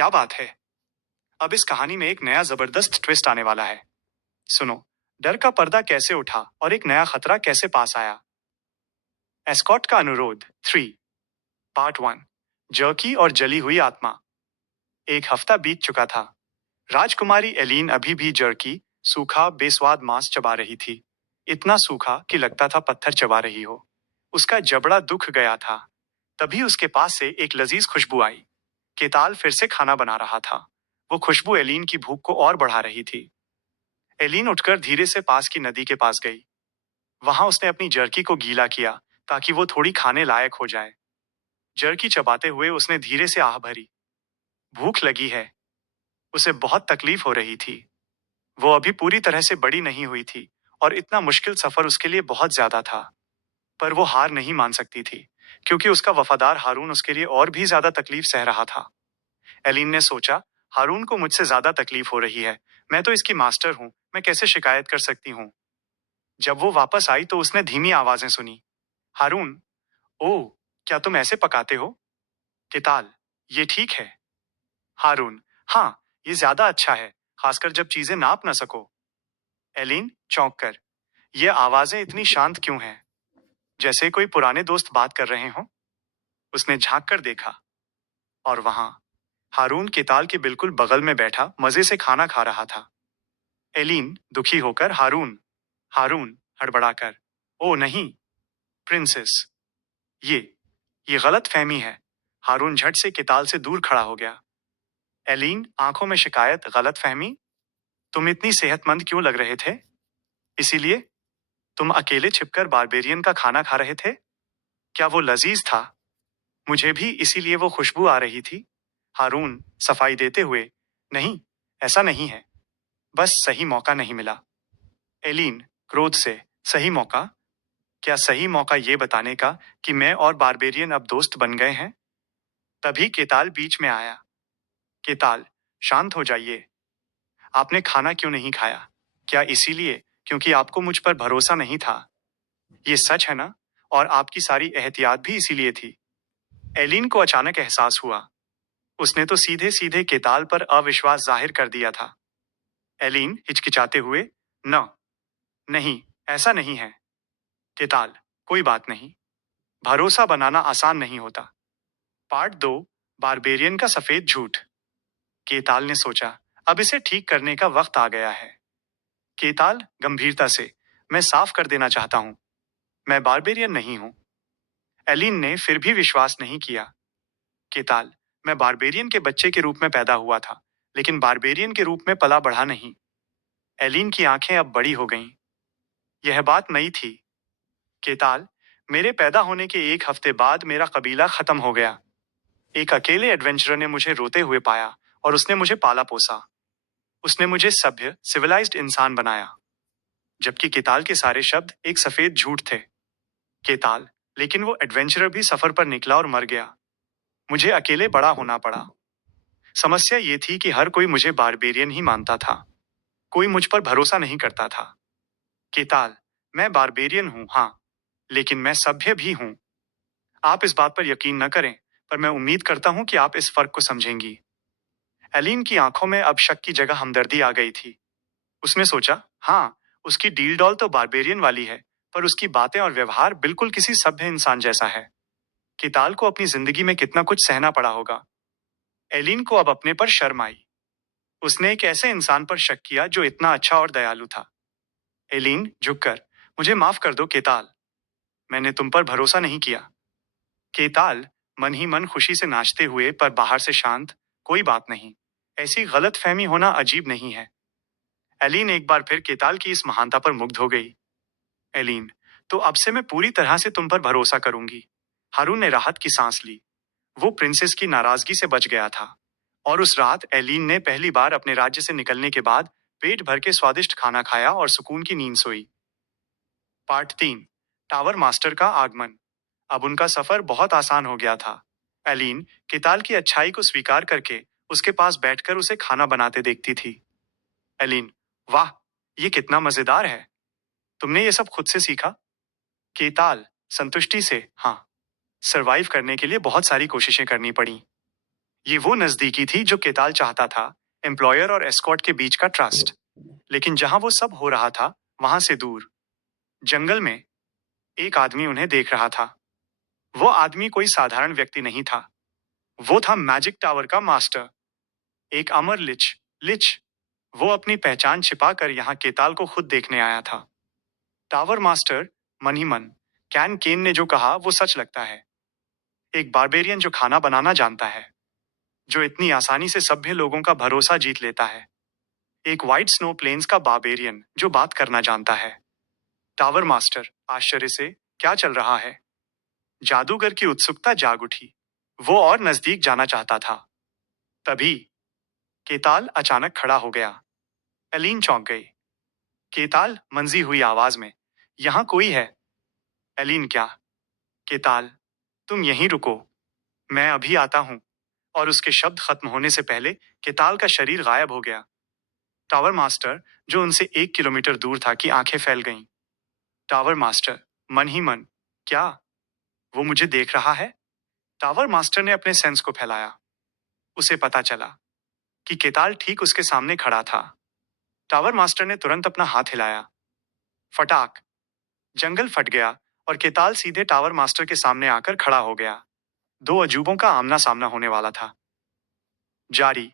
क्या बात है। अब इस कहानी में एक नया जबरदस्त ट्विस्ट आने वाला है। सुनो, डर का पर्दा कैसे उठा और एक नया खतरा कैसे पास आया। एस्कॉट का अनुरोध 3 पार्ट 1। जर्की और जली हुई आत्मा। एक हफ्ता बीत चुका था। राजकुमारी एलीन अभी भी जर्की, सूखा बेस्वाद मांस चबा रही थी। इतना सूखा कि लगता था पत्थर चबा रही हो। उसका जबड़ा दुख गया था। तभी उसके पास से एक लजीज खुशबू आई। केताल फिर से खाना बना रहा था। वो खुशबू एलीन की भूख को और बढ़ा रही थी। एलीन उठकर धीरे से पास की नदी के पास गई। वहां उसने अपनी जर्की को गीला किया ताकि वो थोड़ी खाने लायक हो जाए। जर्की चबाते हुए उसने धीरे से आह भरी। भूख लगी है। उसे बहुत तकलीफ हो रही थी। वो अभी पूरी तरह से बड़ी नहीं हुई थी और इतना मुश्किल सफर उसके लिए बहुत ज्यादा था। पर वो हार नहीं मान सकती थी, क्योंकि उसका वफादार हारून उसके लिए और भी ज्यादा तकलीफ सह रहा था। एलीन ने सोचा, हारून को मुझसे ज्यादा तकलीफ हो रही है। मैं तो इसकी मास्टर हूं, मैं कैसे शिकायत कर सकती हूँ। जब वो वापस आई तो उसने धीमी आवाजें सुनी। हारून, ओह, क्या तुम ऐसे पकाते हो? किताल, ये ठीक है। हारून, हाँ, ये ज्यादा अच्छा है, खासकर जब चीजें नाप ना सको। एलीन चौंक कर, ये आवाजें इतनी शांत क्यों हैं? जैसे कोई पुराने दोस्त बात कर रहे हों। उसने झांक कर देखा, और वहां हारून किताल के बिल्कुल बगल में बैठा मजे से खाना खा रहा था। एलीन दुखी होकर हारून, हारून हड़बड़ाकर, ओ नहीं, प्रिंसेस, ये ये गलत फहमी है। हारून झट से किताल से दूर खड़ा हो गया। एलीन आंखों में शिकायत, गलत फहमी? तुम इतनी सेहतमंद क्यों लग रहे थे? इसीलिए तुम अकेले छिपकर बारबेरियन का खाना खा रहे थे? क्या वो लजीज था? मुझे भी इसीलिए वो खुशबू आ रही थी। हारून सफाई देते हुए, नहीं, ऐसा नहीं है, बस सही मौका नहीं मिला। एलीन क्रोध से, सही मौका? क्या सही मौका ये बताने का कि मैं और बारबेरियन अब दोस्त बन गए हैं? तभी केताल बीच में आया। केताल, शांत हो जाइए। आपने खाना क्यों नहीं खाया? क्या इसीलिए क्योंकि आपको मुझ पर भरोसा नहीं था? ये सच है ना? और आपकी सारी एहतियात भी इसीलिए थी। एलिन को अचानक एहसास हुआ। उसने तो सीधे सीधे केताल पर अविश्वास जाहिर कर दिया था। एलिन हिचकिचाते हुए, न, नहीं, ऐसा नहीं है। केताल, कोई बात नहीं। भरोसा बनाना आसान नहीं होता। पार्ट 2, बारबेरियन का सफेद झूठ। केताल ने सोचा, अब इसे ठीक करने का वक्त आ गया है। केताल गंभीरता से, मैं साफ कर देना चाहता हूं, मैं बारबेरियन नहीं हूं। एलिन ने फिर भी विश्वास नहीं किया। केताल, मैं बारबेरियन के बच्चे के रूप में पैदा हुआ था, लेकिन बारबेरियन के रूप में पला बढ़ा नहीं। एलिन की आंखें अब बड़ी हो गईं। यह बात नई थी। केताल, मेरे पैदा होने के एक हफ्ते बाद मेरा कबीला खत्म हो गया। एक अकेले एडवेंचरर ने मुझे रोते हुए पाया और उसने मुझे पाला पोसा। उसने मुझे सभ्य, सिविलाइज्ड इंसान बनाया। जबकि केताल के सारे शब्द एक सफेद झूठ थे। केताल, लेकिन वो एडवेंचरर भी सफर पर निकला और मर गया। मुझे अकेले बड़ा होना पड़ा। समस्या ये थी कि हर कोई मुझे बारबेरियन ही मानता था। कोई मुझ पर भरोसा नहीं करता था। केताल, मैं बारबेरियन हूं, हाँ, लेकिन मैं सभ्य भी हूं। आप इस बात पर यकीन न करें, पर मैं उम्मीद करता हूं कि आप इस फर्क को समझेंगी। एलीन की आंखों में अब शक की जगह हमदर्दी आ गई थी। उसने सोचा, हाँ, उसकी डील डॉल तो बारबेरियन वाली है, पर उसकी बातें और व्यवहार बिल्कुल किसी सभ्य इंसान जैसा है। केताल को अपनी जिंदगी में कितना कुछ सहना पड़ा होगा। एलीन को अब अपने पर शर्म आई। उसने एक ऐसे इंसान पर शक किया जो इतना अच्छा और दयालु था। एलीन झुककर, मुझे माफ कर दो केताल, मैंने तुम पर भरोसा नहीं किया। केताल मन ही मन खुशी से नाचते हुए, पर बाहर से शांत, कोई बात नहीं, ऐसी गलत फहमी होना अजीब नहीं है। एलीन एक बार फिर केताल की इस महानता पर मुग्ध हो गई। एलीन, तो अब से मैं पूरी तरह से तुम पर भरोसा करूंगी। हारून ने राहत की सांस ली। वो प्रिंसेस की नाराजगी से बच गया था। और उस रात एलीन ने पहली बार अपने राज्य से निकलने के बाद पेट भर के स्वादिष्ट खाना खाया और सुकून की नींद सोई। पार्ट 3, टावर मास्टर का आगमन। अब उनका सफर बहुत आसान हो गया था। एलीन केताल की अच्छाई को स्वीकार करके उसके पास बैठकर उसे खाना बनाते देखती थी। एलीन, वाह, ये कितना मजेदार है। तुमने ये सब खुद से सीखा? केताल संतुष्टि से, हाँ, सरवाइव करने के लिए बहुत सारी कोशिशें करनी पड़ी। ये वो नजदीकी थी जो केताल चाहता था, एम्प्लॉयर और एस्कॉर्ट के बीच का ट्रस्ट। लेकिन जहां वो सब हो रहा था, वहां से दूर जंगल में एक आदमी उन्हें देख रहा था। वो आदमी कोई साधारण व्यक्ति नहीं था। वो था मैजिक टावर का मास्टर, एक अमर लिच। लिच। वो अपनी पहचान छिपाकर यहाँ केताल को खुद देखने आया था। टावर मास्टर मन ही मन, कैन केन ने जो कहा वो सच लगता है। एक बारबेरियन जो खाना बनाना जानता है, जो इतनी आसानी से सभ्य लोगों का भरोसा जीत लेता है। एक व्हाइट स्नो प्लेन्स का बारबेरियन जो बात करना जानता है। टावर मास्टर आश्चर्य से, क्या चल रहा है? जादूगर की उत्सुकता जाग उठी। वो और नजदीक जाना चाहता था। तभी केताल अचानक खड़ा हो गया। एलीन चौंक गई। केताल मंजी हुई आवाज में, यहां कोई है? एलीन, क्या? केताल, तुम यहीं रुको, मैं अभी आता हूं। और उसके शब्द खत्म होने से पहले केताल का शरीर गायब हो गया। टावर मास्टर, जो उनसे 1 किलोमीटर दूर था, की आंखें फैल गईं। टावर मास्टर मन ही मन, क्या वो मुझे देख रहा है? टावर मास्टर ने अपने सेंस को फैलाया। उसे पता चला कि केताल ठीक उसके सामने खड़ा था। टावर मास्टर ने तुरंत अपना हाथ हिलाया। फटाक। जंगल फट गया और केताल सीधे टावर मास्टर के सामने आकर खड़ा हो गया। दो अजूबों का आमना सामना होने वाला था। जारी।